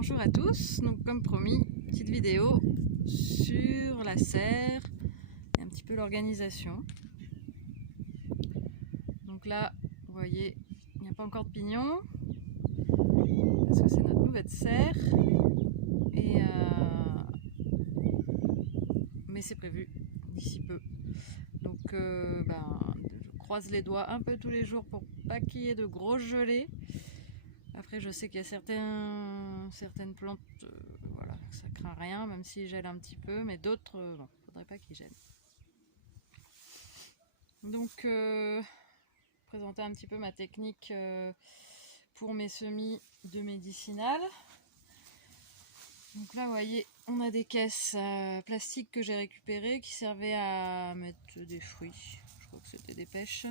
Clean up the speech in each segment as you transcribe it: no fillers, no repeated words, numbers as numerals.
Bonjour à tous, donc comme promis, petite vidéo sur la serre et un petit peu l'organisation. Donc là, vous voyez, il n'y a pas encore de pignon parce que c'est notre nouvelle serre, et mais c'est prévu d'ici peu. Donc je croise les doigts un peu tous les jours pour pas qu'il y ait de grosses gelées. Après, je sais qu'il y a certaines plantes, voilà, ça craint rien, même s'ils gèlent un petit peu, mais d'autres, non, faudrait pas qu'ils gèlent. Donc, présenter un petit peu ma technique pour mes semis de médicinales. Donc là, vous voyez, on a des caisses plastiques que j'ai récupérées qui servaient à mettre des fruits. Je crois que c'était des pêches.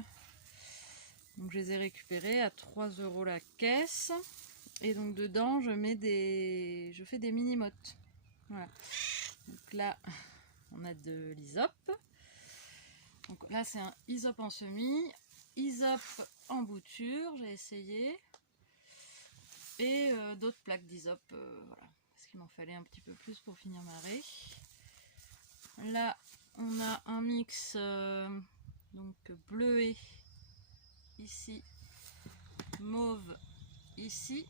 Donc je les ai récupérées à 3 € la caisse. Et donc dedans, je fais des mini-mottes. Voilà. Donc là, on a de l'hysope. Donc là, c'est un hysope en semis, hysope en bouture, j'ai essayé. Et d'autres plaques d'hysope, voilà. Parce qu'il m'en fallait un petit peu plus pour finir ma raie. Là, on a un mix donc bleuet ici, mauve ici.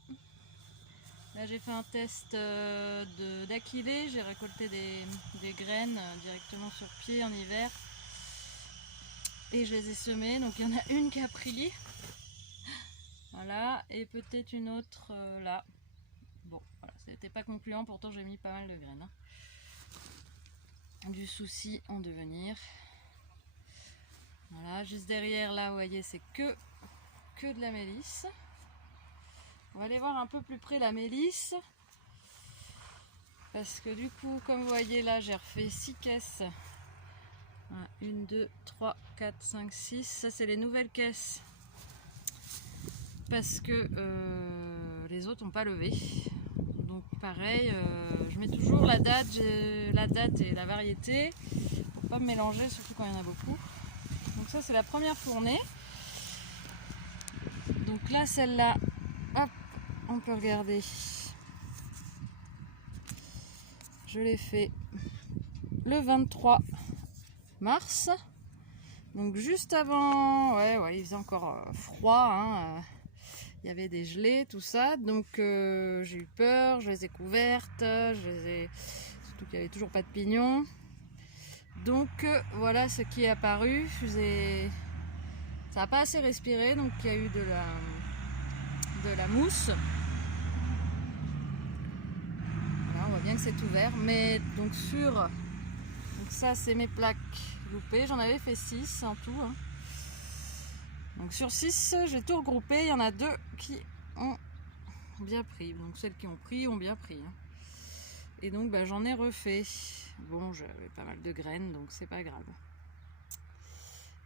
Là j'ai fait un test d'aquilée, j'ai récolté des graines directement sur pied en hiver et je les ai semées, donc il y en a une qui a pris, voilà, et peut-être une autre là. Bon, voilà, ça n'était pas concluant, pourtant j'ai mis pas mal de graines, hein. Du souci en devenir. Voilà, juste derrière là, vous voyez, c'est que de la mélisse. On va aller voir un peu plus près la mélisse. Parce que du coup, comme vous voyez là, j'ai refait 6 caisses. 1, 2, 3, 4, 5, 6. Ça, c'est les nouvelles caisses. Parce que les autres n'ont pas levé. Donc pareil, je mets toujours la date et la variété. Pour pas me mélanger, surtout quand il y en a beaucoup. Donc ça, c'est la première fournée. Donc là, celle-là, hop, on peut regarder. Je l'ai fait le 23 mars. Donc juste avant, ouais, il faisait encore froid, hein, il y avait des gelées, tout ça. Donc j'ai eu peur, je les ai couvertes, surtout qu'il n'y avait toujours pas de pignons. Donc voilà ce qui est apparu. Ça n'a pas assez respiré, donc il y a eu de la mousse. Voilà, on voit bien que c'est ouvert, mais donc donc ça c'est mes plaques loupées, j'en avais fait 6 en tout, hein. Donc sur 6, j'ai tout regroupé, il y en a 2 qui ont bien pris, donc celles qui ont pris ont bien pris, hein. Et donc j'en ai refait. Bon, j'avais pas mal de graines, donc c'est pas grave.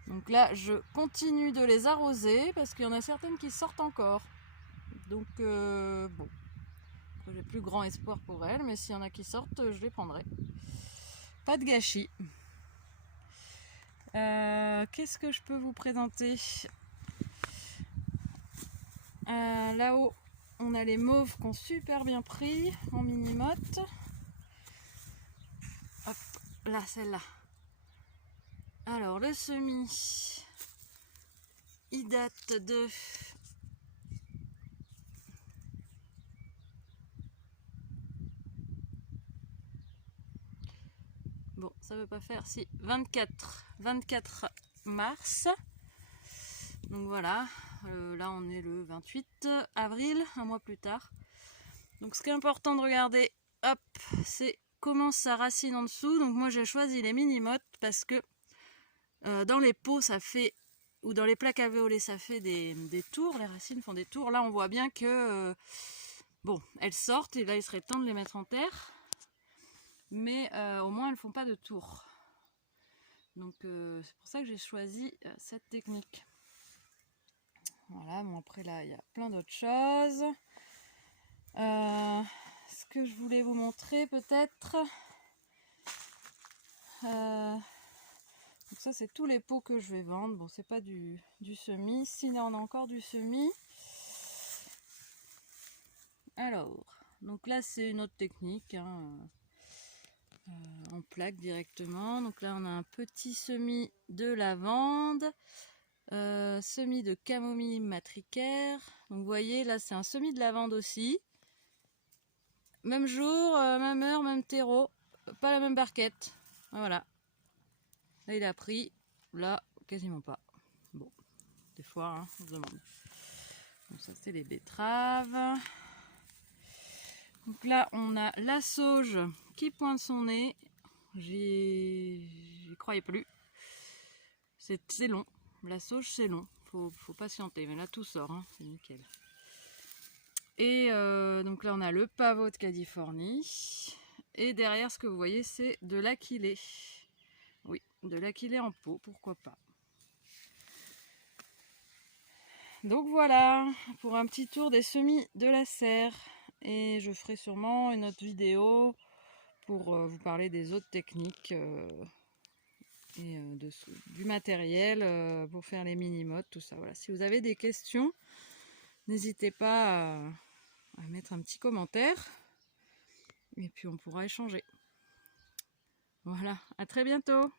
Donc là, je continue de les arroser parce qu'il y en a certaines qui sortent encore. Donc bon, j'ai plus grand espoir pour elles, mais s'il y en a qui sortent, je les prendrai. Pas de gâchis. Qu'est-ce que je peux vous présenter? Là-haut, on a les mauves qui ont super bien pris en mini-motte. Hop, là, celle-là. Alors, le semis, il date de... Bon, ça veut pas faire, si, 24 mars. Donc voilà, là on est le 28 avril, un mois plus tard. Donc ce qui est important de regarder, hop, c'est comment ça racine en dessous. Donc moi j'ai choisi les mini-mottes parce que dans les pots ça fait, ou dans les plaques alvéolées ça fait des tours, les racines font des tours. Là on voit bien que, bon, elles sortent et là il serait temps de les mettre en terre. Mais au moins elles font pas de tours. Donc c'est pour ça que j'ai choisi cette technique. Voilà, bon après là il y a plein d'autres choses. Ce que je voulais vous montrer peut-être, donc ça c'est tous les pots que je vais vendre. Bon, c'est pas du semis, sinon on a encore du semis. Alors Donc là c'est une autre technique, hein, en plaque directement. Donc là on a un petit semis de lavande, semis de camomille matricaire. Donc vous voyez là c'est un semis de lavande aussi. Même jour, même heure, même terreau, pas la même barquette. Voilà. Là il a pris, là quasiment pas. Bon, des fois hein, on se demande. Donc ça c'est les betteraves. Donc là on a la sauge qui pointe son nez. J'y croyais plus. C'est long. La sauge c'est long. Faut patienter. Mais là tout sort. Hein. C'est nickel. Et donc là on a le pavot de Californie. Et derrière ce que vous voyez c'est de l'aquilée. Oui, de l'aquilée en pot, pourquoi pas. Donc voilà pour un petit tour des semis de la serre. Et je ferai sûrement une autre vidéo pour vous parler des autres techniques et du matériel pour faire les mini-mottes, tout ça. Voilà. Si vous avez des questions, n'hésitez pas à mettre un petit commentaire et puis on pourra échanger. Voilà, à très bientôt!